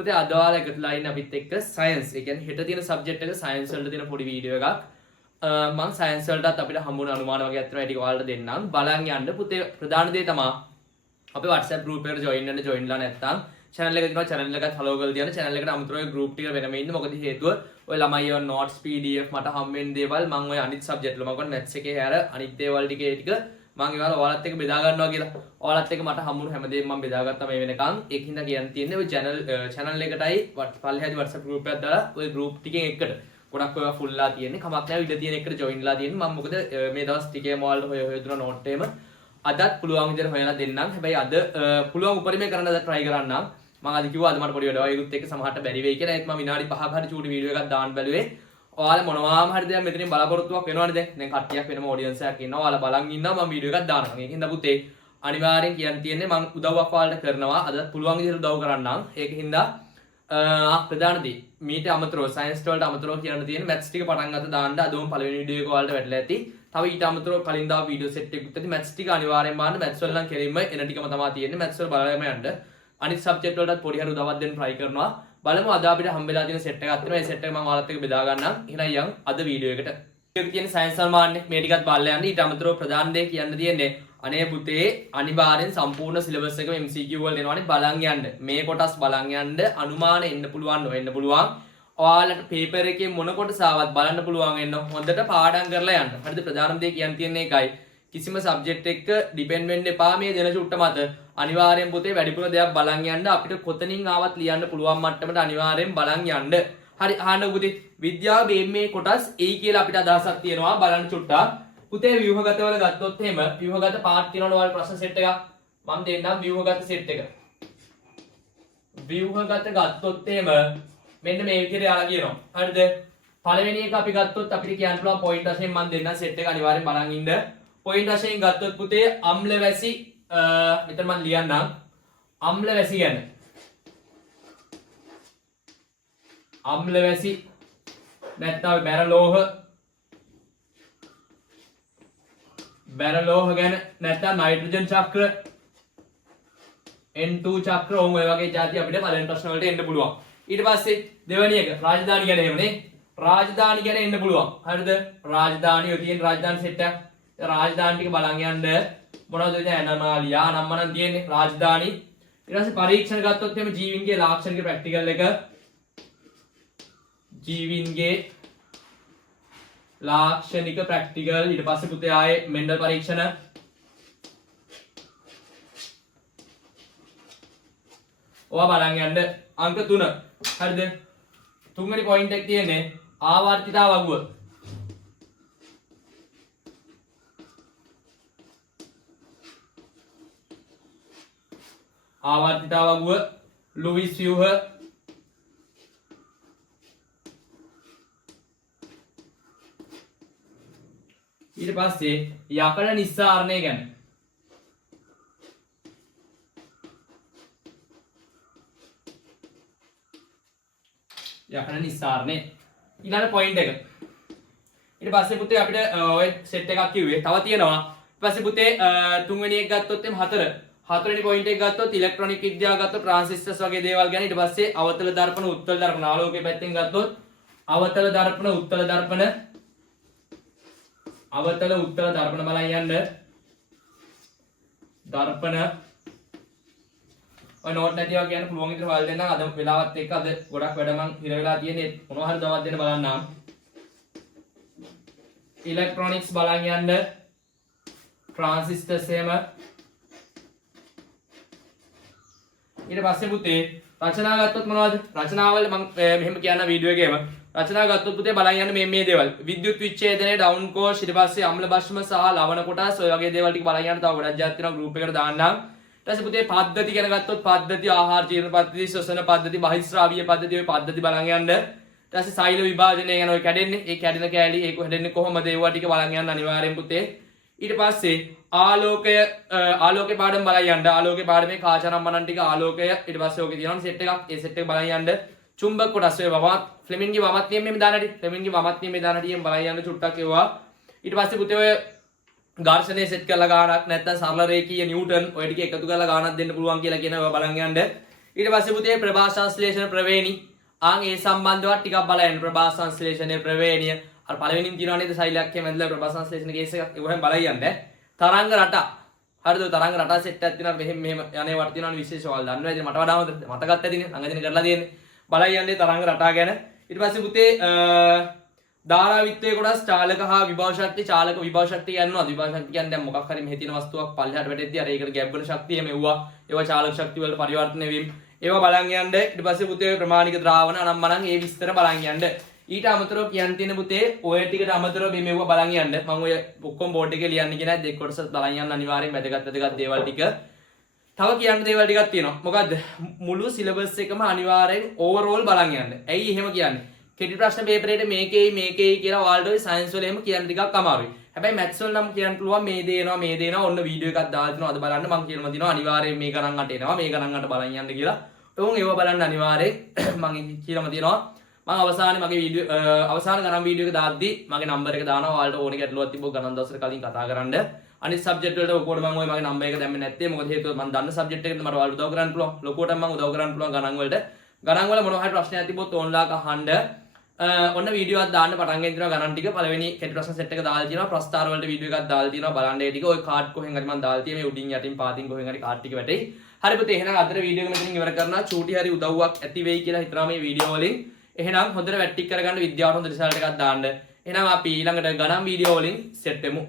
පුතේ අද ඔයාලා එකතුලා ඉන්න අපිත් එක්ක සයන්ස්. ඒ කියන්නේ හෙට තියෙන සබ්ජෙක්ට් එක සයන්ස් වලට තියෙන පොඩි වීඩියෝ එකක්. මම සයන්ස් වලටත් අපිට හම්බුන අනුමාන වගේ අත්‍තරයි ටික ඔයාලට දෙන්නම්. බලන් යන්න. පුතේ ප්‍රධාන දේ තමයි අපේ WhatsApp group එකට join වෙන්න joinලා නැත්තම් channel එක දිනවා channel එකත් follow කරලා තියන්න. channel එකට අමුතුවෙන් group ටික වෙනම ඉන්න. මොකද හේතුව ඔය ළමයි ඒවා notes PDF මට හම්බෙන්න දේවල් මම ඔය අනිත් subject වල මම කියන්නේ maths එකේ හැර අනිත් දේවල් ටිකේ ටික මම ඒවල ඔයාලත් එක්ක බෙදා ගන්නවා කියලා. ඔයාලත් එක්ක මට හම්බුණු හැමදේම මම බෙදා ගත්තා මේ වෙනකන්. ඒකින්ද කියන්න තියෙන්නේ ඔය channel එකටයි පල්ලෙහාදී WhatsApp group එකක් දාලා ඔය group ටිකෙන් එකට ගොඩක් ඔයවා fullලා තියෙන්නේ. කමක් නැහැ ඉඩ තියෙන එකට joinලා තියෙන්නේ. මම මොකද මේ දවස් ටිකේ මොවල්ට හොය දුන note එකම අදත් පුළුවන් විදිහට හොයලා දෙන්නම්. හැබැයි අද පුළුවන් උපරිමය කරන්න අද try කරන්නම්. මම අද කිව්වා අද මට පොඩි වැඩ වගේකුත් එක්ක සමහරට බැරි වෙයි කියලා. ඒත් මම විනාඩි 5ක හරි චූටි වීඩියෝ එකක් දාන්න බැලුවේ. ඔයාලා මොනවාම හරි දෙයක් මෙතනින් බලාපොරොත්තුවක් වෙනවනේ දැන් කට්ටියක් වෙනම ඔඩියන්ස් එකක් ඉන්නවා. ඔයාලා බලන් ඉන්නවා මම වීඩියෝ එකක් දානවා. ඒකින්ද පුතේ අනිවාර්යෙන් කියන්න තියෙන්නේ මම උදව්වක් ඔයාලට කරනවා. අදත් පුළුවන් විදිහට උදව් කරන්නම්. ඒකින්ද ප්‍රධාන දේ මීට අමතරව සයන්ස් වලට අමතරව කියන්න තියෙන්නේ මැත්ස් ටික පටන් ගන්න දාන්න. අදම පළවෙනි වීඩියෝ එක ඔයාලට වැටලා ඇති. තව ඊට අමතරව කලින් දාපු වීඩියෝ සෙට් එකකුත් ඇති. මැත්ස් ටික අනිවාර්යෙන් බලන්න. මැත්ස් වල නම් කෙලින්ම එන ටිකම තමයි තියෙන්නේ. මැත්ස් වල බලන්න යන්න. අනිත් සබ්ජෙක්ට් වලටත් පොඩි හරි උදව්වක් දෙන්න try කරනවා. බලමු අද අපිට හම්බෙලා තියෙන සෙට් එකක් තියෙනවා. ඒ සෙට් එක මම ඔයාලත් එක්ක බෙදා ගන්නම්. එහෙනම් යන් අද වීඩියෝ එකට. මේක තියෙන සයන්ස් සම්මාන්නේ මේ ටිකත් බලලා යන්න. ඊට අමතරව ප්‍රධාන දේ කියන්න තියෙන්නේ අනේ පුතේ අනිවාර්යෙන් සම්පූර්ණ සිලබස් එකම MCQ වල දෙනවානේ බලන් යන්න. මේ කොටස් බලන් යන්න අනුමාන එන්න පුළුවන් නොවෙන්න පුළුවන්. ඔයාලට පේපර් එකේ මොන කොටස ආවත් බලන්න පුළුවන් වෙන්න හොඳට පාඩම් කරලා යන්න. හරිද? ප්‍රධානම දේ කියන්න තියෙන්නේ ඒකයි. කිසිම සබ්ජෙක්ට් එකක ඩිපෙන්ඩ් වෙන්න එපා මේ දෙන චුට්ට මත. අනිවාර්යෙන් පුතේ වැඩිපුර දෙයක් බලන් යන්න. අපිට කොතනින් ආවත් ලියන්න පුළුවන් මට්ටමට අනිවාර්යෙන් බලන් යන්න. හරි අහන්න පුතේ විද්‍යාව මේ කොටස් එයි කියලා අපිට අදහසක් තියෙනවා බලන්න චුට්ටක්. පුතේ ව්‍යුහගත වල ගත්තොත් එහෙම ව්‍යුහගත පාර්ට් තියෙනවනේ ඔයාලා ප්‍රශ්න සෙට් එකක්. මම දෙන්නම් ව්‍යුහගත සෙට් එක. ව්‍යුහගත ගත්තොත් එහෙම මෙන්න මේ විදිහට යාලා කියනවා. හරිද? පළවෙනි එක අපි ගත්තොත් අපිට කියන්න පුළුවන් පොයින්ට් වශයෙන් මම දෙන්නම් සෙට් එක අනිවාර්යෙන් බලන් ඉන්න. පොයින්ට් වශයෙන් ගත්තොත් පුතේ අම්ල වැසි මෙතන මම ලියන්නම්. අම්ල වැසි ගැන. අම්ල වැසි නැත්නම් බැරලෝහ ගැන නැත්නම් නයිට්‍රජන් චක්‍ර N2 චක්‍ර ඔය වගේ જાති අපිට පළවෙනි ප්‍රශ්න වලට එන්න පුළුවන්. ඊට පස්සේ දෙවෙනි එක රාජධානි ගැන එහෙමනේ. රාජධානි ගැන එන්න පුළුවන්. හරිද? රාජධානිය තියෙන රාජධානි සෙට් එකක්. රාජධානි ටික බලන් යන්න මොනවද ඉතින් ඇනමාලියා නම්මනම් තියෙන්නේ රාජධානි. ඊට පස්සේ පරීක්ෂණ ගත්තොත් එහෙම ජීවින්ගේ ලාක්ෂණික ප්‍රැක්ටිකල් එක ජීවින්ගේ ලාක්ෂණික ප්‍රැක්ටිකල් ඊට පස්සේ පුතේ ආයේ මෙන්ඩල් පරීක්ෂණ ඔයා බලන් යන්න අංක 3 හරිද තුන්වෙනි පොයින්ට් එක තියෙන්නේ ආවර්තිතා වගුව ආවර්තිතා වගුව ලුයිස් ව්‍යුහ ඊට පස්සේ යකඩ නිස්සාරණය ගැන යකඩ නිස්සාරණය ඊළඟ පොයින්ට් එක ඊට පස්සේ පුතේ අපිට ඔය සෙට් එකක් කිව්වේ තව තියෙනවා ඊට පස්සේ පුතේ තුන්වෙනි එක ගත්තොත් එම් හතරවෙනි පොයින්ට් එක ගත්තොත් ඉලෙක්ට්‍රොනික විද්‍යාව ගත්තොත් ට්‍රාන්සිස්ටර්ස් වගේ දේවල් ගැන ඊට පස්සේ අවතල දර්පණ උත්තල දර්පණ ආලෝකයේ පැත්තෙන් ගත්තොත් අවතල දර්පණ උත්තල දර්පණ අවතල උත්තර දර්පණ බලන් යන්න දර්පණ ඔය නෝට් නැතිව කියන්න පුළුවන් විදිහට හොයලා දෙන්නම් අද වෙලාවත් එක්ක අද ගොඩක් වැඩ මං හිර වෙලා තියෙන්නේ මොනවා හරි දවස් දෙන්න බලන්නම් ඉලෙක්ට්‍රොනික්ස් බලන් යන්න ට්‍රාන්සිස්ටර්ස් එහෙම ඊට පස්සේ පුතේ රචනා ගත්තොත් මොනවද රචනාවල මම මෙහෙම කියන්න වීඩියෝ එකේම රචනා ගත්තොත් පුතේ බලන් යන්න මේ දේවල් විද්‍යුත් විච්ඡේදනයේ ඩවුන් කෝෂ් ඊට පස්සේ අම්ල භස්ම සහ ලවණ කොටස් ඔය වගේ දේවල් ටික බලන් යන්න තව ගොඩක් જાති තියෙනවා ගෲප් එකට දාන්නම් ඊට පස්සේ පුතේ පද්ධති ගැන ගත්තොත් පද්ධති ආහාර ජීර්ණ පද්ධති ශ්වසන පද්ධති බහිස්රාවීය පද්ධති ඔය පද්ධති බලන් යන්න ඊට පස්සේ සෛල විභාජනය ගැන ඔය කැඩෙන්නේ ඒ කැඩෙන කෑලි ඒක හැදෙන්නේ කොහොමද ඒවා ටික බලන් යන්න අනිවාර්යෙන් පුතේ ඊට පස්සේ ආලෝකයේ පාඩම බලන් යන්න ආලෝකයේ පාඩමේ කාචරම්මනන් ටික ආලෝකය ඊට පස්සේ ඔකේ තියෙනවා සෙට් එකක් ඒ සෙට් එක බලන් යන්න චුම්බක කොටස් ඔය වමත් ෆ්ලෙමින්ගේ වමත් නියම මේ දාන හැටි ෆ්ලෙමින්ගේ වමත් නියම මේ දාන හැටි බලන් යන්න චුට්ටක් ඒවා ඊට පස්සේ පුතේ ඔය ඝර්ෂණය සෙට් කරලා ගානක් නැත්නම් සරල රේඛීය නිව්ටන් ඔය ටික එකතු කරලා ගානක් දෙන්න පුළුවන් කියලා කියන ඒවා බලන් යන්න ඊට පස්සේ පුතේ ප්‍රභාෂ සංශ්ලේෂණ ප්‍රවේණි ආන් ඒ සම්බන්ධව ටිකක් බලන්න ප්‍රභාෂ සංශ්ලේෂණයේ ප්‍රවේණිය අර පළවෙනිම තියෙනවා නේද සෛලක්ෂය මැදලා ප්‍රභාෂ සංශ්ලේෂණ කේස් එකක් ඒවෙන් බලයන් දැන් තරංග රටා හරිද තරංග රටා සෙට් එකක් තියෙනවා මෙහෙම යන්නේ වට තියෙනවා විශේෂ වල දන්නවා ඉතින් මට වඩා හොඳ මතකත් ඇතිනේ ළඟදී කරලා තියෙන්නේ බලයන් තරංග රටා ගැන ඊට පස්සේ පුතේ ධාරාවිත්වයේ කොටස් චාලක හා විභව ශක්තිය චාලක විභව ශක්තිය යනවා විභව ශක්තිය කියන්නේ දැන් මොකක් හරි මෙහි තියෙන වස්තුවක් පල්ලෙහාට වැටෙද්දී අර ඒකට ගැබ් වෙන ශක්තිය මෙව්වා ඒවා චාලක ශක්තිය වලට පරිවර්තනය වීම ඒවා බලන් යන්න ඊට පස්සේ පුතේ ප්‍රමාණික ද්‍රාවණ අනම්මනම් ඒ විස්තර බලන් යන්න ඊට අමතරව කියන්න තියෙන පුතේ ඔය ටිකට අමතරව මේ මෙව්වා බලන් යන්න මම ඔය ඔක්කොම බෝඩ් එකේ ලියන්න කියන දෙක කොටස බලන් යන්න අනිවාර්යෙන් වැදගත් දේවල් ටික තව කියන්න දේවල් ටිකක් තියෙනවා මොකද්ද මුළු සිලබස් එකම අනිවාර්යෙන් ඕවර්ෝල් බලන් යන්න ඇයි එහෙම කියන්නේ කෙටි ප්‍රශ්න පේපරේට මේකේ කියලා ඔයාලට ඔය සයන්ස් වල එහෙම කියන්න ටිකක් අමාරුයි. හැබැයි මැත්ස් වල නම් කියන්න පුළුවන් මේ දේනවා ඔන්න වීඩියෝ එකක් දාලා තිනවා අද බලන්න මම කියනවා දිනවා අනිවාර්යෙන් මේ ගණන් අට එනවා මේ ගණන් අට බලන් යන්න කියලා. උන් ඒව බලන්න අනිවාර්යෙන් මම කියලාම තියනවා. මම අවසානයේ මගේ වීඩියෝ අවසාන ගණන් වීඩියෝ එක දාද්දි මගේ නම්බර් එක දානවා ඔයාලට ඕනේ ගැටලුවක් තිබ්බොත් ගණන් දවසට කලින් කතා කරන්න. අනිත් සබ්ජෙක්ට් වලට ඔක්කොට මම ඔය මගේ නම්බර් එක දැම්මේ නැත්තේ මොකද හේතුව මම දන්න සබ්ජෙක්ට් එකකට මට ඔයාලට උදව් කරන්න පුළුවන්. ලොකුවට මම උදව් කරන්න පුළුවන් ගණන් වලට. ගණන් වල මොනවා හරි ප්‍රශ්නයක් තිබ්බොත් ඕන්ලාක අහන්න ඔන්න වීඩියෝ එකක් දාන්න පටන් ගෙන තියෙනවා ගණන් ටික පළවෙනි කෙටි ප්‍රශ්න සෙට් එක දාලා තියෙනවා ප්‍රස්තාර වලට වීඩියෝ එකක් දාලා තියෙනවා බලන්න ඒ ටික ඔය කාඩ් කොහෙන් හරි මම දාලා තියෙන්නේ මේ උඩින් යටින් පාතින් කොහෙන් හරි කාඩ් ටික වැටෙයි හරි පුතේ එහෙනම් අදට වීඩියෝ එක මෙතනින් ඉවර කරනවා චූටි හරි උදව්වක් ඇති වෙයි කියලා හිතනවා මේ වීඩියෝ වලින් එහෙනම් හොඳට වැට්ටික් කරගන්න විද්‍යාවට හොඳ රිසල්ට් එකක් දාන්න එහෙනම් අපි ඊළඟට ගණන් වීඩියෝ වලින් සෙට් වෙමු